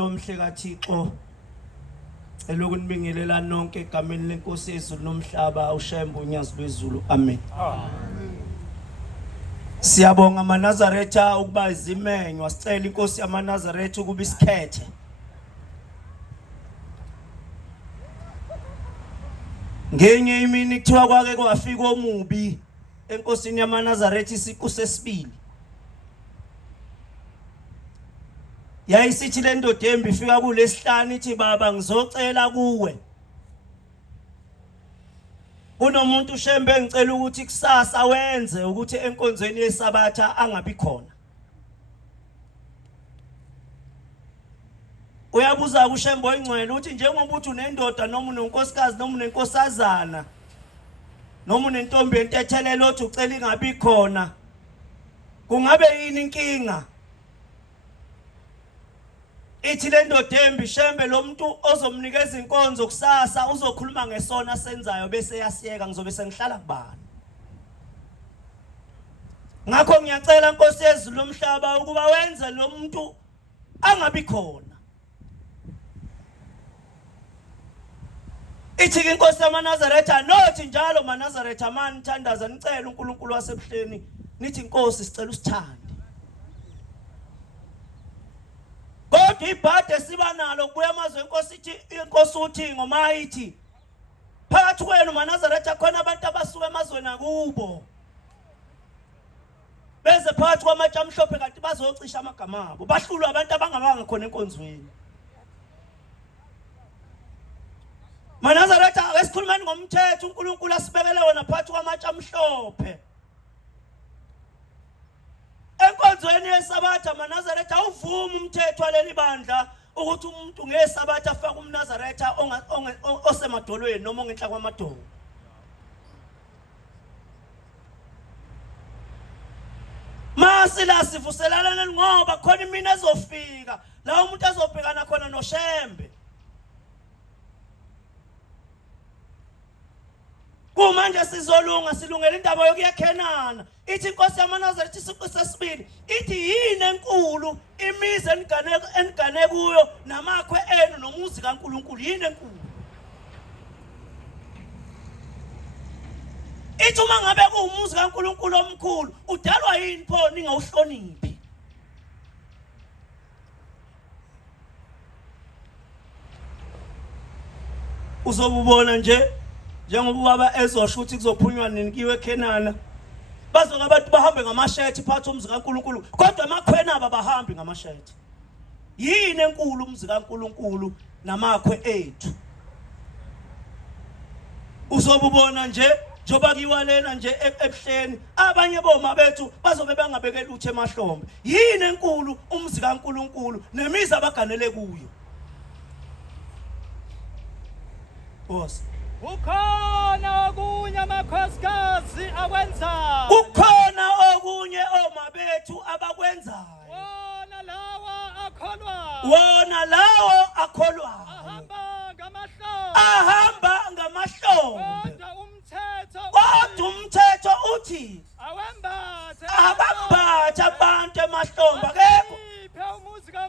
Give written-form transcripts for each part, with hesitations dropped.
Umuhle omhle kaThixo elokunibingelela nonke egameni lenkosi yezulu nomhlaba uShembe unyazi lwezulu amen. Siyabonga amaNazaretha ukuba izimenywa sicela inkosi yamaNazaretha ukuba isikhethe. Ngenye imini kuthiwa kwake kwafika omubi enkosini yamaNazaretha isiqu sesibili. Yayisithi le ndoda embi ifika kulesihlanu ithi baba ngizocela kuwe. Kunomuntu uShembe ngicela ukuthi kusasa wenze ukuthi enkonzweni yeSabatha angabi khona. Uyabuza kuShembe oyingcwele ukuthi njengoba uthi unendoda noma unenkosikazi noma unenkosazana noma unentombi entethelelo othi ucela ingabi khona, kungabe yini inkinga? Ithi le ndoda embi Shembe lo muntu ozomnikeza inkonzo kusasa uzokhuluma ngesona senzayo bese yasiyeka ngizobe sengihlala kubani. Ngakho ngiyacela Nkosi yezulu lomhlaba ukuba wenze lo muntu angabi khona. Ithi inkosi yamaNazaretha nothi njalo maNazaretha mani thandaza nicela uNkulunkulu wasebuhleni nithi Nkosi sicela usithande. Kodwa ibhade siba nalo kubuya amazwe enkosi ithi inkosi uthi ngoma ithi phakathi kwenu maNazaretha khona abantu abasuka emazweni akubo beze phakathi kwamatshe amhlophe kanti bazocisha amagama abo bahlulwa abantu abangabanga khona enkonzweni. maNazaretha esikhulumeni ngomthetho uNkulunkulu asibekele wona phakathi kwamatshe amhlophe. Enkonzweni yeSabatha maNazaretha uvuma umthetho waleli bandla ukuthi umuntu ngeSabatha afake umNazaretha osemadolweni noma ongenhla kwamadolo. Masila sivuselana ngoba khona imini ezofika la umuntu azobhekana khona noShembe. Kumanje sizolunga silungela indaba yokuya eKhenana. Ithi inkosi yamaNazaretha isiqu sesibili ithi yini enkulu imizi enigane kuyo namakhwe enu nomuzi kaNkulunkulu yini enkulu. Ithi uma ngabe kuwumuzi kaNkulunkulu omkhulu udalwa yini pho ningawuhloniphi. Uzobubona nje njengoba ubaba ezosho ukuthi kuzophunywa nini kiwe eKhenana bazoke abantu bahambe ngamashethi phakathi umzi kaNkulunkulu kodwa amakhwena aba bahambi ngamashethi. Yini enkulu umzi kaNkulunkulu namakhwe ethu. Uzobubona nje njoba kiwalena nje ebuhleni abanye boma bethu bazobe bangabekela uthe emahlombe. Yini enkulu umzi kaNkulunkulu nemizi abaganele kuyo. Boss ukhona okunye amakhosikazi akwenzayo. Kukhona okunye oma bethu abakwenzayo. Wona lawa akholwayo. Wona lawo akholwayo. Ahamba ngamahlombe. Ahamba ngamahlombe. Kodwa umthetho uthi awembathe abantu emahlombe akekho.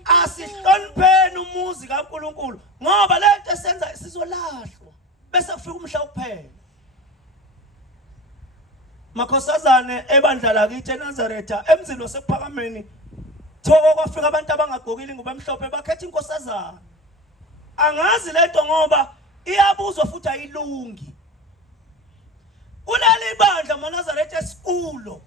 Asihlonipheni umuzi kaNkulunkulu ngoba lento esenza sizolahlwa bese kufika umhla kuphela. Makhosazane ebandla lakithi eNazaretha emzini wasephakameni thoko kwafika abantu abangagqokile ingubo emhlophe bakhetha inkosazana. Angazi lento ngoba iyabuzwa futhi ayilungi. Kuleli bandla maNazaretha esikulo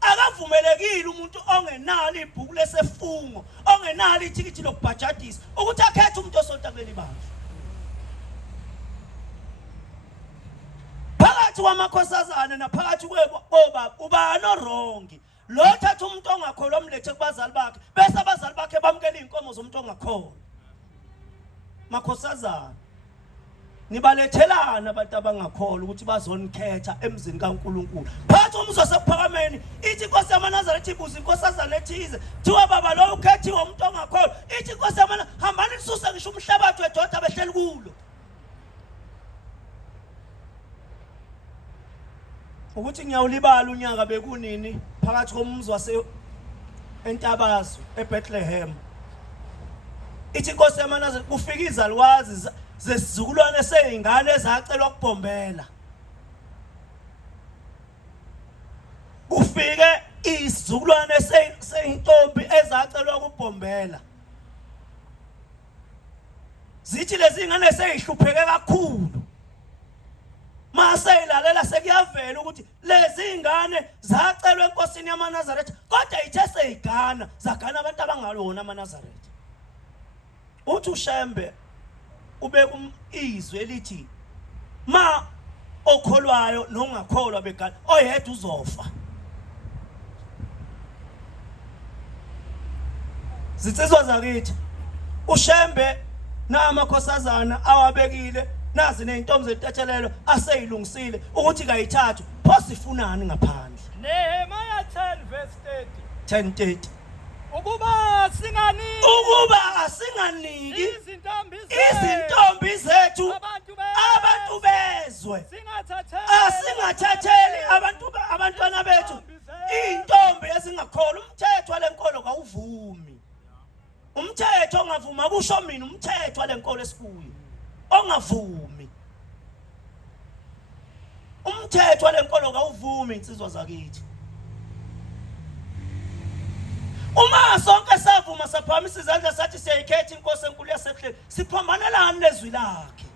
akavumelekile umuntu ongenalo ibhuku lesefungo ongenalo ithikithi lokubhajadisa ukuthi akhethe umuntu osonta kuleli bandla. Phakathi kwamakhosazana naphakathi kwebaba ubani orongi lo thatha umuntu ongakholwa omlethe kubazali bakhe bese abazali bakhe bamukela inkomo zomuntu ongakholwa. Makhosazana nibalethelana abantu abangakholwa ukuthi bazonikhetha emzini kaNkulunkulu. Phakathi umzi wasephakameni ithi inkosi yamaNazaretha ibuza inkosazana ethize thiwa baba lo ukhethiwe umuntu ongakholwa. Ithi inkosi yamaNazaretha hambani nisuse ngisho umhlabathi wedoda behleli kulo. Ukuthi ngiyawulibala unyaka bekunini phakathi komzi wase eNtabazo eBethlehem. ithi inkosi yamaNazaretha kufika izalukwazi zesizukulwane seyingane ezacelwa ukubhombela. Kufike isizukulwane seyintombi ezacelwa ukubhombela. Zithi lezi ingane seyihlupheke kakhulu. Mase ilalela sekuyavela ukuthi lezi ingane zacelwa enkosini yamaNazaretha kodwa ithe seyigana zagana abantu abangalona amaNazaretha. Uthi uShembe ubeka izwi elithi ma okholwayo nongakholwa begana oyedwa uzofa. Zinsizwa zakithi uShembe namakhosazana awabekile nazi nezintombi zentethelelo aseyilungisile ukuthi kayithathu phosifunani ngaphandle. Nehemiah 10 verse 30. 10:30 Ukuba singaniki izintombi zethu abantu bezwe. Asingathatheli abantwana bethu intombi ezingakholwa. Umthetho walenkolo kawuvumi. Umthetho ongavuma kusho mina umthetho walenkolo esikuyo ongavumi. Umthetho walenkolo kawuvumi insizwa zakithi. Uma sonke savuma saphamisa izandla sathi siyayikhetha inkosi enkulu yasehleli siphambanelana nezwi lakhe.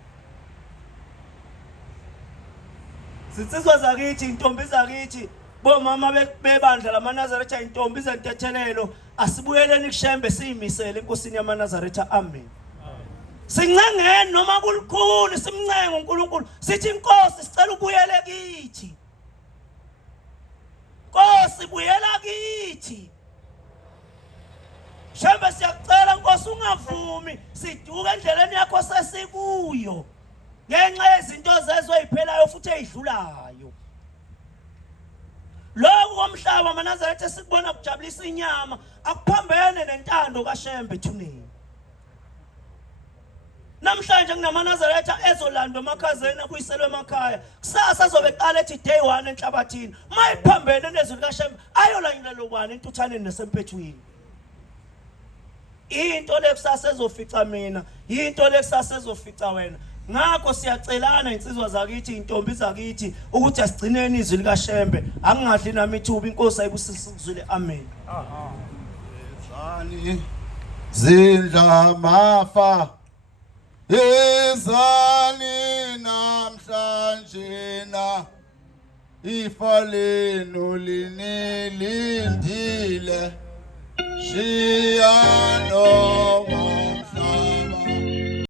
Zinsizwa zakithi intombi zakithi bomama bebandla lamaNazaretha intombi zentethelelo asibuyeleni kuShembe siyimisele enkosini yamaNazaretha. Amen. Sincengeni noma kulukhulu simncenge uNkulunkulu sithi inkosi sicela ubuyele kithi. Nkosi buyela kithi. Shembe siyakucela Nkosi ungavumi siduka endleleni yakho sesikuyo ngenxa yezinto zezwe iphelayo futhi ezidlulayo. Lokho komhlaba amaNazaretha sikubona kujabulisa inyama akuphambene nentando kaShembe thuneni. Namhlanje kunamaNazaretha ezolandwa emakhazeni akuyiselwe emakhaya. Kusasa zobeqala ethi day 1 enhlabathini. Mayiphambene nezwi likaShembe ayolanyula lokwane entuthaneni nasempethweni. Into lekusasa ezofica mina, into lekusasa ezofica wena. Ngakho siyacelana insizwa zakithi intombi zakithi ukuthi asigcineni izwi likaShembe. Angingadli nami ithuba inkosi ayibusisizwe. Amen. Ezani zindla mafa ezani namhlanje na ifa lenu linilindile shiyani